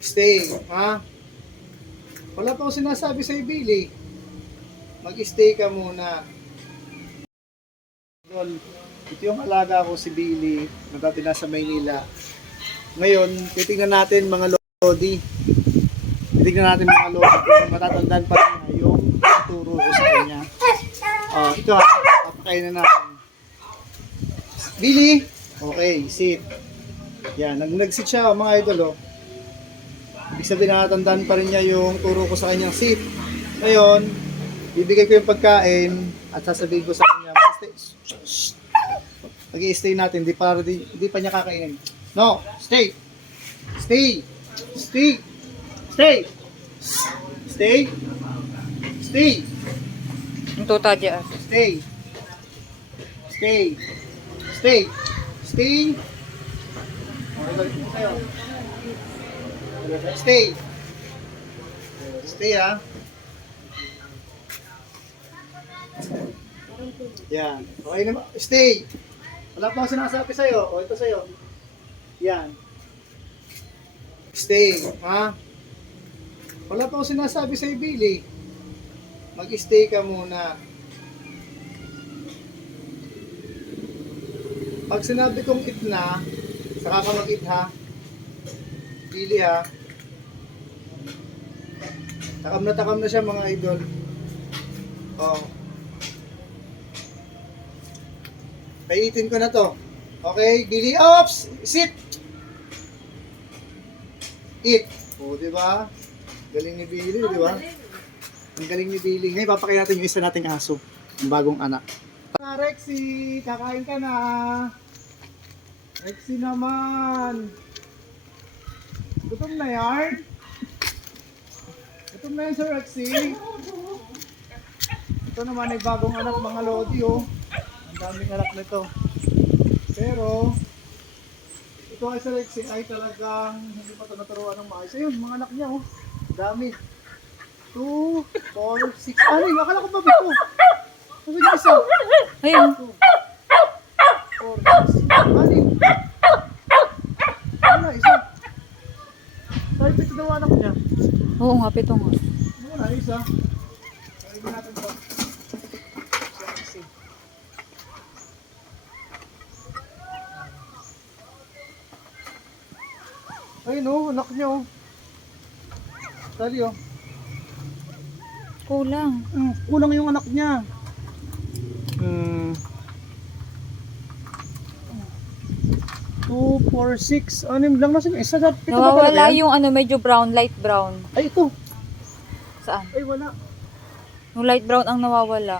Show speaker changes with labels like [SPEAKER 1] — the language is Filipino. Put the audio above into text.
[SPEAKER 1] Stay, ha? Wala pa ako sinasabi sa'yo, Billy. Mag-stay ka muna. Idol, ito yung alaga ko si Billy, na dati nasa Maynila. Ngayon, titingnan natin mga lodi. Titingnan natin mga lodi kung matatandaan pa rin yung turo ko sa kanya. Oh, ito ha, papakain na natin. Billy! Okay, sit. Yan, nag nag-sit siya mga idol oh. Ibig sabihin nakatandaan pa rin niya yung turo ko sa kanyang seat. Ngayon, bibigay ko yung pagkain at sasabihin ko sa kanya, stay. mag stay natin, di pa, di, di pa niya kakainin. No, stay. Stay. Stay. Stay. Stay. Stay.
[SPEAKER 2] Ang tuta dyan.
[SPEAKER 1] Stay. Stay. Stay. Stay. Tayo. Stay. Stay ah. Yan. Okay naman. Stay. Wala pa akong sinasabi sa'yo. O, ito sa'yo. Yan. Stay. Ha? Wala pa akong sinasabi sa'yo, Billy. Mag-stay ka muna. Pag sinabi kong it na, saka ka mag-it ha. Billy ha. Takam na takam na siya mga idol. Oh. Paitin ko na to. Okay, Billy, ops! Sit! Eat. O, di ba? Galing ni Billy, di ba? Ang galing ni Billy. Ngayon, papakain natin yung isa nating aso. Ang bagong anak. Ah, Rexy, kakain ka na. Rexy naman. Gutom na yan? Gutom na yan sa Rexy. Ito naman ay bagong anak mga Lodi oh. Ang daming anak nito. Pero, ito ay sa Rexy ay talagang hindi pa ito naturuan ng maayos. Ayun, mga anak niya oh. Dami. 2, 4, 6, ano yun? Akala ko ba ito? Sabi niya isa.
[SPEAKER 2] Ayun.
[SPEAKER 1] 2, 4, 6, ano yun? Ano na, isa. Sabi ito daw anak niya.
[SPEAKER 2] Oo nga, pito nga.
[SPEAKER 1] Na, isa. Sabi natin to. Ayun oh, anak niya oh. Dali oh.
[SPEAKER 2] Kulang.
[SPEAKER 1] Hmm, kulang yung anak niya. Hmm. 2, 4, 6, anim lang na siya. Isa na, ito ba talaga
[SPEAKER 2] Nawawala
[SPEAKER 1] yan?
[SPEAKER 2] yung ano, medyo brown, light brown.
[SPEAKER 1] Ay, ito.
[SPEAKER 2] Saan?
[SPEAKER 1] Ay, wala.
[SPEAKER 2] Yung light brown ang nawawala.